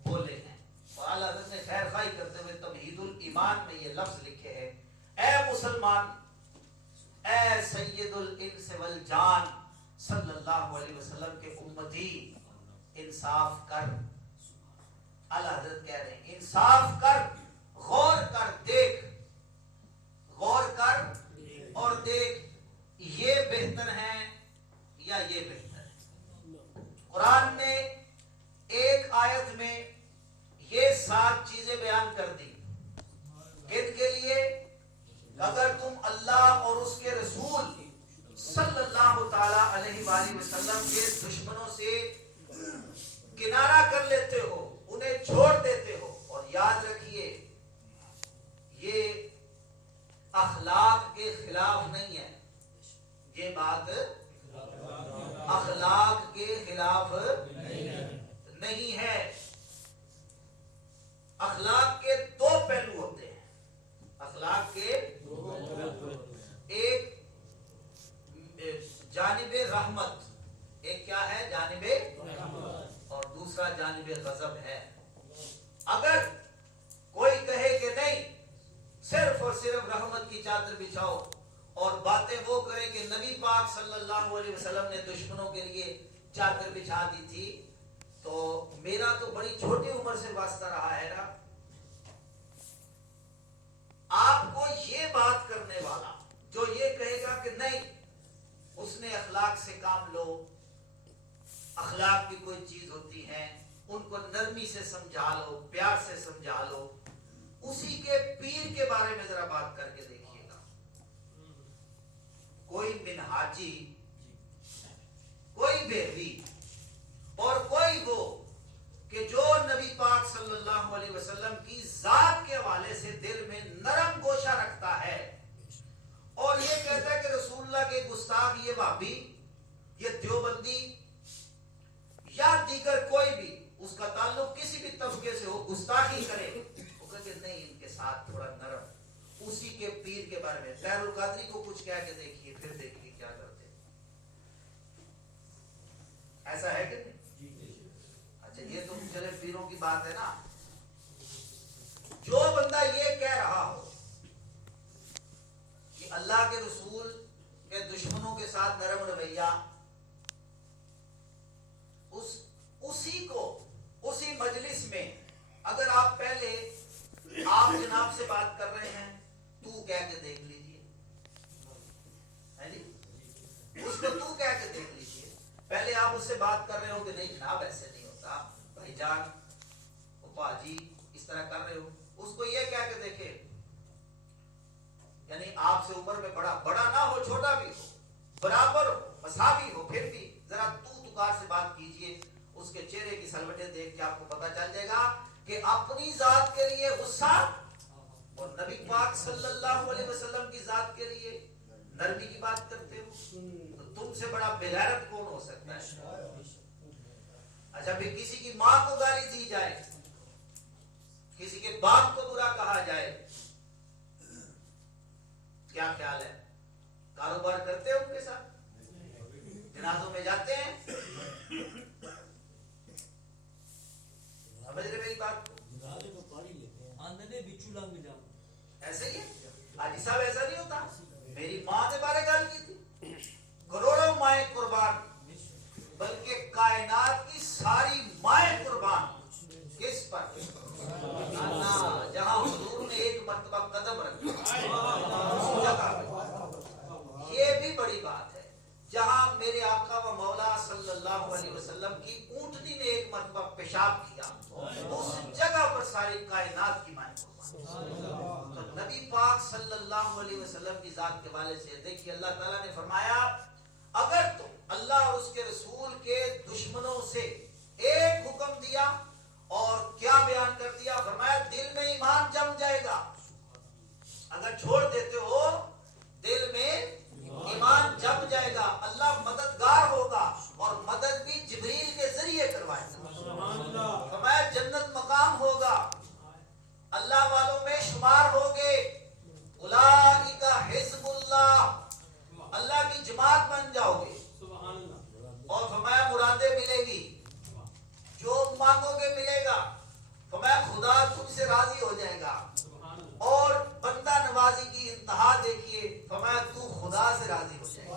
بولے ہیں، اور اعلیٰ حضرت نے خیر خواہی کرتے ہوئے تمہید الایمان میں یہ لفظ لکھے ہیں، اے مسلمان الجان صلی اللہ علیہ وسلم کے امتی انصاف کر. اعلیٰ حضرت کہہ رہے ہیں انصاف کر, غور کر, دیکھ, غور کر اور دیکھ, یہ بہتر ہے یا یہ بہتر ہے. قرآن نے ایک آیت میں یہ 7 چیزیں بیان کر دی. کن کے لیے؟ اگر تم اللہ اور اس کے رسول صلی اللہ تعالی علیہ وآلہ وسلم کے دشمنوں سے کنارہ کر لیتے ہو, انہیں چھوڑ دیتے ہو. اور یاد رکھیے یہ اخلاق کے خلاف نہیں ہے, یہ بات اخلاق کے خلاف نہیں ہے. اخلاق کے 2 پہلو ہوتے ہیں. اخلاق کے ایک جانب رحمت, ایک کیا ہے جانب رحمت, اور دوسرا جانب غضب ہے. اگر کوئی کہے کہ نہیں صرف اور صرف رحمت کی چادر بچھاؤ اور باتیں وہ کرے کہ نبی پاک صلی اللہ علیہ وسلم نے دشمنوں کے لیے چادر بچھا دی تھی, تو میرا تو بڑی چھوٹی عمر سے واسطہ رہا ہے نا. آپ کو یہ بات کرنے والا جو یہ کہے گا کہ نہیں اس نے اخلاق سے کام لو, اخلاق کی کوئی چیز ہوتی ہے, ان کو نرمی سے سمجھا لو, پیار سے سمجھا لو, اسی کے پیر کے بارے میں ذرا بات کر کے دیکھیے گا. کوئی منہاجی, کوئی بہوی, اور کوئی وہ کہ جو نبی پاک صلی اللہ علیہ وسلم کی ذات کے حوالے سے دل میں نرم گوشہ رکھتا ہے اور یہ کہتا ہے کہ رسول اللہ کے گستاخ, یہ وہابی, یہ دیوبندی یا دیگر کوئی بھی اس کا تعلق کسی بھی طبقے سے ہو, گستاخی کرے, وہ کہتے نہیں ان کے ساتھ تھوڑا نرم. اسی کے پیر کے بارے میں خیر القادری کو کچھ کہہ کے دیکھیے, پھر دیکھیے کیا کرتے. ایسا ہے کہ نہیں؟ اچھا یہ تو چلے پیروں کی بات ہے نا. جو بندہ یہ کہہ رہا ہو کہ اللہ کے رسول کے دشمنوں کے ساتھ نرم رویہ, اسی کو اسی مجلس میں اگر آپ پہلے آپ جناب سے بات کر رہے ہیں تو کہہ کے دیکھ لیجئے, اس کو تو کہہ کے دیکھ لیجئے. پہلے آپ اس سے بات کر رہے ہو کہ نہیں جناب ایسے نہیں ہوتا, بھائی جان, پاجی اس طرح کر رہے ہو, اس کو یہ کہہ کے دیکھے, یعنی آپ سے عمر میں بڑا نہ ہو, چھوٹا بھی ہو, برابر ہو, مساوی ہو, پھر بھی ذرا تو تکار سے بات کیجئے. اس کے چہرے کی سلوٹیں دیکھ کے آپ کو پتا چل جائے گا کہ اپنی ذات کے لیے غصہ اور نبی پاک صلی اللہ علیہ وسلم کی ذات کے لیے نرمی کی بات کرتے ہو. تو تم سے بڑا بغیرت کون ہو سکتا ہے؟ اچھا پھر کسی کی ماں کو گالی دی جائے, کسی کے باپ کو برا کہا جائے, کیا خیال ہے؟ کاروبار کرتے ہیں ان کے ساتھ, جنازوں میں جاتے ہیں, سمجھ رہے میری بات کو؟ ایسے ہی ہے حاجی صاحب, ایسا نہیں ہوتا. میری ماں نے بارے گال کی تھی, کروڑوں مائیں قربان, بلکہ کائنات کی ساری مائیں قربان. کس پر؟ جہاں حضور نے ایک مرتبہ قدم رکھا, یہ بھی بڑی بات ہے. جہاں میرے آقا و مولا صلی اللہ علیہ وسلم کی اونٹنی نے ایک مرتبہ پیشاب کیا, اس جگہ پر ساری کائنات کی مائیں قربان. تو نبی پاک صلی اللہ علیہ وسلم کی ذات کے حوالے سے دیکھیے اللہ تعالیٰ نے فرمایا اگر تم اللہ اور اس کے رسول کے دشمنوں سے ایک حکم دیا اور کیا بیان کر دیا, فرمایا دل میں ایمان جم جائے گا. اگر چھوڑ دیتے ہو دل میں ایمان جم جائے گا, اللہ مددگار ہوگا اور مدد بھی جبریل کے ذریعے کروائے گا. فرمایا جنت مقام ہوگا, اللہ والوں میں شمار ہوگے, اولئک حزب اللہ, اللہ کی جماعت بن جاؤ گے. اور فرمایا مرادیں ملے گی, جو مانگو گے ملے گا. فرمایا خدا تم سے راضی ہو جائے گا. اور بندہ نوازی کی انتہا دیکھیے, فرمایا تو خدا سے راضی ہو جائے گا.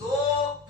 2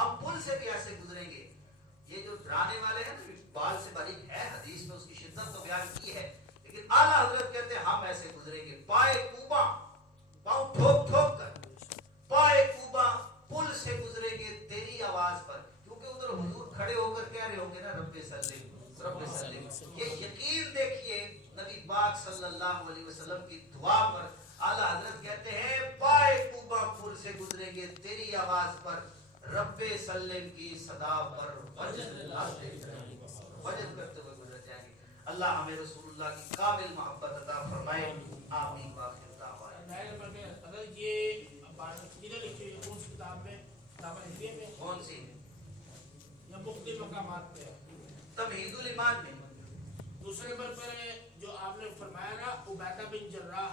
ہم پل سے بھی ایسے گزریں گے. یہ جو ڈرانے والے ہیں نا بال سے باریک ہے, حدیث میں اس کی شدت تو بیان کی ہے, لیکن اعلیٰ حضرت کہتے ہیں ہم ایسے گزریں گے پائے کوبا, پاؤں ٹھوک ٹھوک کر پائے کوبا پل سے گزریں گے تیری آواز پر, کیونکہ ادھر حضور کھڑے ہو کر کہہ رہے ہوں گے نا رب سلم رب سلم. یہ یقین دیکھیے نبی پاک صلی اللہ علیہ وسلم کی دعا پر اعلیٰ حضرت کہتے ہیں پائے کوبا پل سے گزریں گے تیری آواز پر, رب سلم کی صدا پر وجد کرتے ہوئے گزر جائیں گے. اللہ ہمیں رسول اللہ کی کامل محبت عطا فرمائے. آمین. باخر دعوانا. اگر یہ ادھر لکھی ہوئی کون سی کتاب میں, کتاب ہندی میں کون سی یا مختلف مقامات پہ تمہید الایمان میں. دوسرے نمبر پر جو آپ نے فرمایا نا عبیدہ بن جراح,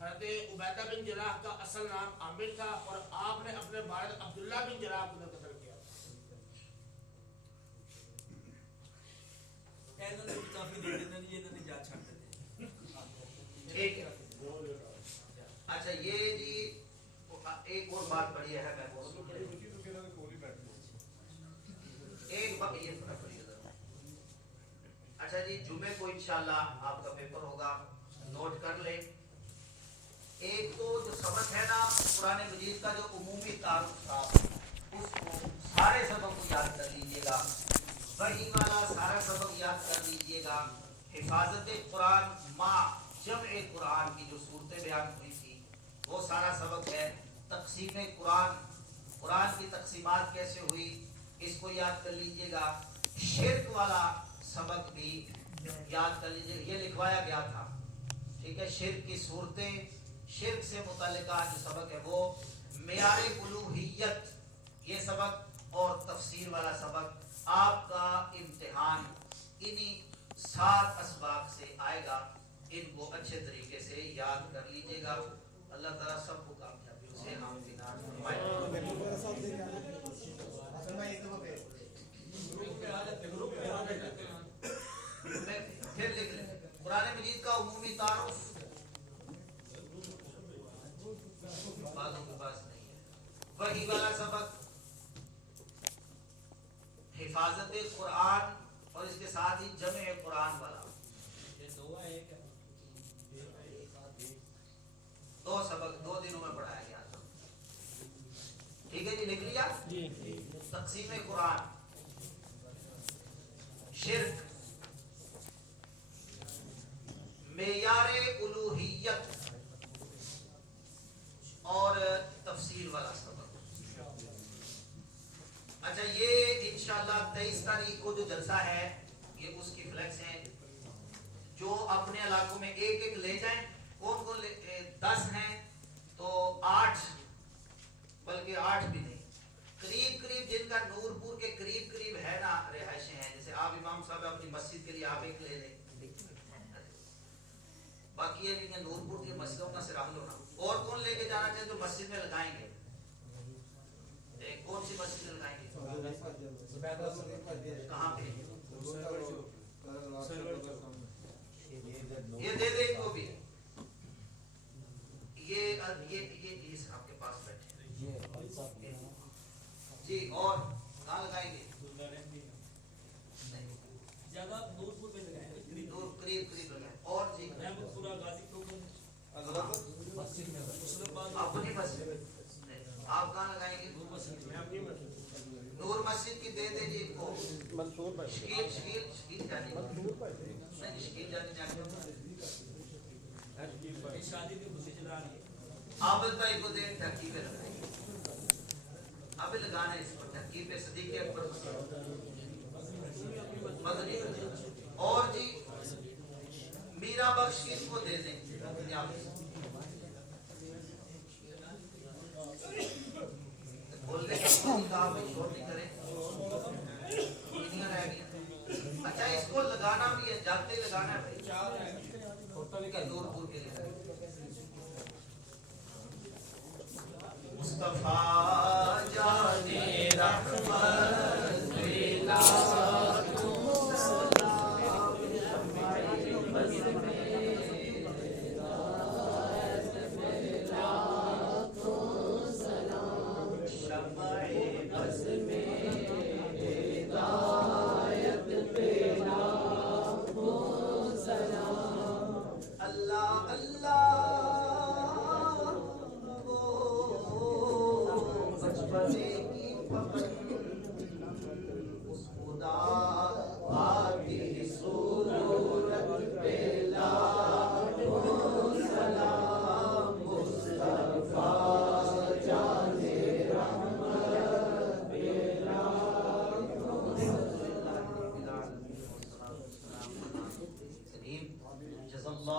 حضرت عبیدہ بن جراح کا اصل نام عامر تھا اور آپ نے اپنے والد عبداللہ بن جراح کو قتل کیا. ٹھیک ہے. اچھا یہ جی ایک اور بات پڑھی ہے, میں ایک بات یہ فرق پڑی ہے. اچھا جی جمعے کو انشاءاللہ آپ کا پیپر ہوگا, نوٹ کر لیں. ایک تو جو سبق ہے نا قرآن مجید کا جو عمومی تعارف تھا اس کو سارے سبق کو یاد کر لیجئے گا, وہی والا سارا سبق یاد کر لیجئے گا. حفاظت قرآن مع جمع قرآن کی جو صورتیں بیان ہوئی تھی وہ سارا سبق ہے. تقسیم قرآن, قرآن کی تقسیمات کیسے ہوئی اس کو یاد کر لیجئے گا. شرک والا سبق بھی یاد کر لیجئے, یہ لکھوایا گیا تھا. ٹھیک ہے, شرک کی صورتیں, شرک سے متعلقہ جو سبق ہے وہ معیار الوہیت, یہ سبق اور تفسیر والا سبق. آپ کا امتحان انہی 7 اسباق سے آئے گا, ان کو اچھے طریقے سے یاد کر لیجئے گا. اللہ تعالیٰ سب کو کامیابی سے ہم دینار فرمائے. پھر لکھ لیں قرآن مجید کا عمومی تعارف بعضوں کے پاس نہیں ہے. وہی والا سبق, حفاظت قرآن اور اس کے ساتھ ہی جمع قرآن والا. دو سبق 2 دنوں میں پڑھایا گیا تھا. ٹھیک ہے جی, لکھ لیا. تقسیم قرآن, شرک, معیار الوہیت اور تفسیر والا سبق. اچھا یہ انشاءاللہ 23 تاریخ کو جو جلسہ ہے یہ اس کی فلیکس ہے. جو اپنے علاقوں میں ایک ایک لے جائیں. کون کون 10 ہیں تو 8, بلکہ 8 بھی نہیں, قریب قریب جن کا نور پور کے قریب قریب ہے نا رہائشیں ہیں, جیسے آپ امام صاحب اپنی مسجد کے لیے آپ ایک لے لیں, باقی یہ نور پور کی مسجدوں کا سراغ لو نا. اور کون لے کے جانا چاہے تو مسجد میں لگائیں گے. کون سی مسجد میں لگائیں گے, کہاں پہ, یہ دے دے ان کو بھی. یہ آپ کے پاس بیٹھے جی, اور کہاں لگائیں گے, جگہ نورپور میں لگائیں گے, دور قریب قریب لگائیں. اور جی پورا غازی پور اپنی مسجد آپ کہاں لگائیں گے, نور مسجد کی دے دے جی ان کو. شکیل جانی شادی کی خوشی چلا رہی ہے. عابد بھائی کو دے, ڈھکی پہ لگائیں گے. اب لگانا ہے اس پر ڈھکی پہ, صدیق اکبر مدنی. اور جی میرا بخش ان کو دے دیں. بولنے کا چھوٹی کریں. اچھا اس کو لگانا بھی ہے, جاتے لگانا ہے بھائی, دور دور کے لیے. مصطفیٰ جانے رحمت ملا شمع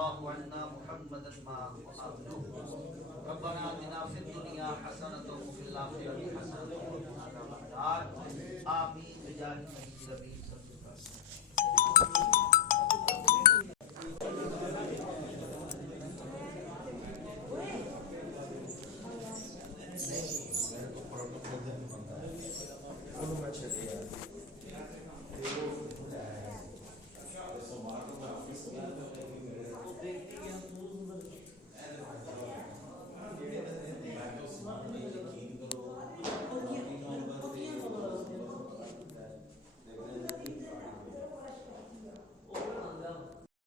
الله عنا محمدا ما وآله ربنا آتنا في الدنيا حسنة وفي الآخرة حسنة وقنا عذاب النار آمين بجاه النبي صلی اللہ علیہ وسلم.